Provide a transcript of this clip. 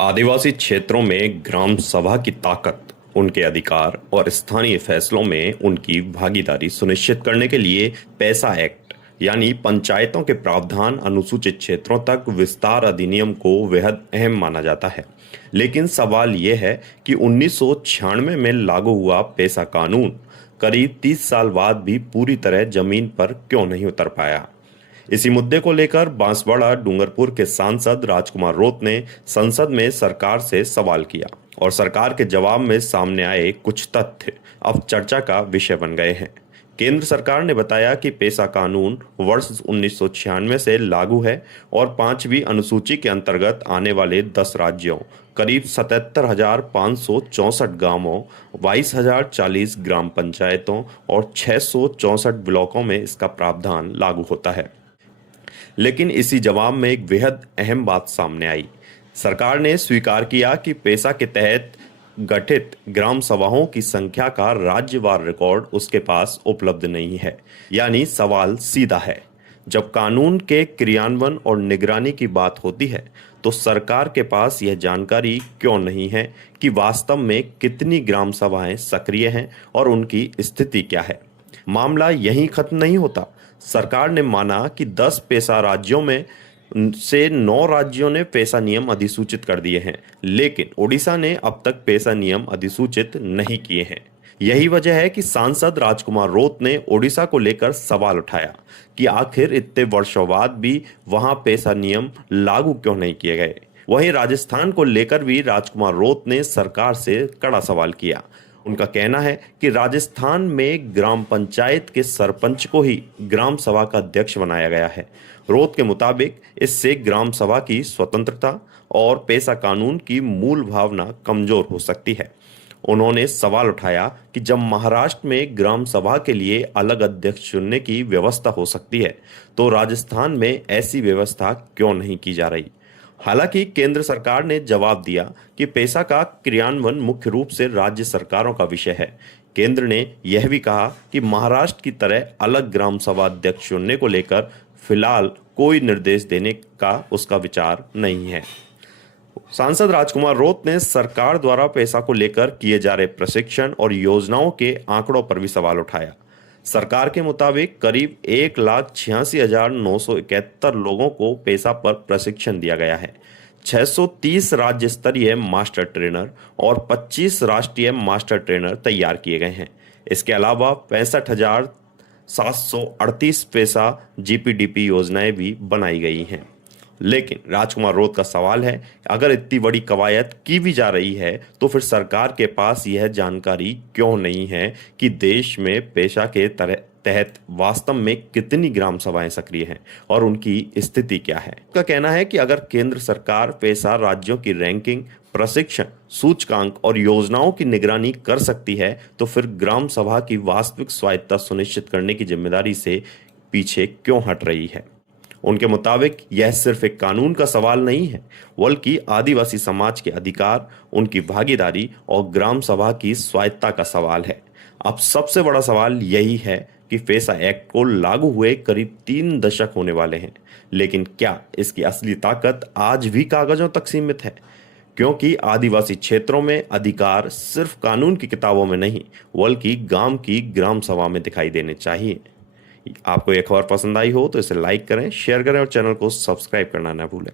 आदिवासी क्षेत्रों में ग्राम सभा की ताकत, उनके अधिकार और स्थानीय फैसलों में उनकी भागीदारी सुनिश्चित करने के लिए पैसा एक्ट यानी पंचायतों के प्रावधान अनुसूचित क्षेत्रों तक विस्तार अधिनियम को बेहद अहम माना जाता है। लेकिन सवाल यह है कि 1996 में लागू हुआ पैसा कानून करीब 30 साल बाद भी पूरी तरह जमीन पर क्यों नहीं उतर पाया। इसी मुद्दे को लेकर बांसवाड़ा डूंगरपुर के सांसद राजकुमार रोत ने संसद में सरकार से सवाल किया और सरकार के जवाब में सामने आए कुछ तथ्य अब चर्चा का विषय बन गए हैं। केंद्र सरकार ने बताया कि पेसा कानून वर्ष 1996 से लागू है और पांचवी अनुसूची के अंतर्गत आने वाले 10 राज्यों, करीब 77,564 गांवों, 22,040 ग्राम पंचायतों और 664 ब्लॉकों में इसका प्रावधान लागू होता है। लेकिन इसी जवाब में एक बेहद अहम बात सामने आई। सरकार ने स्वीकार किया कि पेसा के तहत गठित ग्राम सभाओं की संख्या का राज्यवार रिकॉर्ड उसके पास उपलब्ध नहीं है। यानी सवाल सीधा है, जब कानून के क्रियान्वयन और निगरानी की बात होती है तो सरकार के पास यह जानकारी क्यों नहीं है कि वास्तव में कितनी ग्राम सभाएं सक्रिय हैं और उनकी स्थिति क्या है। मामला यहीं खत्म नहीं होता। सरकार ने माना कि 10 पेसा राज्यों में से 9 राज्यों ने पेसा नियम अधिसूचित कर दिए हैं, लेकिन ओडिशा ने अब तक पेसा नियम अधिसूचित नहीं किए हैं। यही वजह है कि सांसद राजकुमार रोत ने ओडिशा को लेकर सवाल उठाया कि आखिर इतने वर्षों बाद भी वहां पेसा नियम लागू क्यों नहीं किए गए। वहीं राजस्थान को लेकर भी राजकुमार रोत ने सरकार से कड़ा सवाल किया। उनका कहना है कि राजस्थान में ग्राम पंचायत के सरपंच को ही ग्राम सभा का अध्यक्ष बनाया गया है। रोत के मुताबिक इससे ग्राम सभा की स्वतंत्रता और पेसा कानून की मूल भावना कमजोर हो सकती है। उन्होंने सवाल उठाया कि जब महाराष्ट्र में ग्राम सभा के लिए अलग अध्यक्ष चुनने की व्यवस्था हो सकती है, तो राजस्थान में ऐसी व्यवस्था क्यों नहीं की जा रही। हालांकि केंद्र सरकार ने जवाब दिया कि पेसा का क्रियान्वयन मुख्य रूप से राज्य सरकारों का विषय है। केंद्र ने यह भी कहा कि महाराष्ट्र की तरह अलग ग्राम सभा अध्यक्ष चुनने को लेकर फिलहाल कोई निर्देश देने का उसका विचार नहीं है। सांसद राजकुमार रोत ने सरकार द्वारा पेसा को लेकर किए जा रहे प्रशिक्षण और योजनाओं के आंकड़ों पर भी सवाल उठाया। सरकार के मुताबिक करीब 1,86,971 लोगों को पेसा पर प्रशिक्षण दिया गया है। 630 राज्य स्तरीय मास्टर ट्रेनर और 25 राष्ट्रीय मास्टर ट्रेनर तैयार किए गए हैं। इसके अलावा 65,738 पेसा जीपीडीपी योजनाएं भी बनाई गई हैं। लेकिन राजकुमार रोत का सवाल है, अगर इतनी बड़ी कवायद की भी जा रही है तो फिर सरकार के पास यह जानकारी क्यों नहीं है कि देश में पेशा के तहत वास्तव में कितनी ग्राम सभाएं सक्रिय हैं और उनकी स्थिति क्या है। उसका कहना है कि अगर केंद्र सरकार पेशा राज्यों की रैंकिंग, प्रशिक्षण, सूचकांक और योजनाओं की निगरानी कर सकती है तो फिर ग्राम सभा की वास्तविक स्वायत्तता सुनिश्चित करने की जिम्मेदारी से पीछे क्यों हट रही है। उनके मुताबिक यह सिर्फ एक कानून का सवाल नहीं है, बल्कि आदिवासी समाज के अधिकार, उनकी भागीदारी और ग्राम सभा की स्वायत्तता का सवाल है। अब सबसे बड़ा सवाल यही है कि पेसा एक्ट को लागू हुए करीब 3 दशक होने वाले हैं, लेकिन क्या इसकी असली ताकत आज भी कागजों तक सीमित है? क्योंकि आदिवासी क्षेत्रों में अधिकार सिर्फ कानून की किताबों में नहीं, बल्कि गांव की ग्राम सभा में दिखाई देने चाहिए। आपको यह खबर पसंद आई हो तो इसे लाइक करें, शेयर करें और चैनल को सब्सक्राइब करना ना भूलें।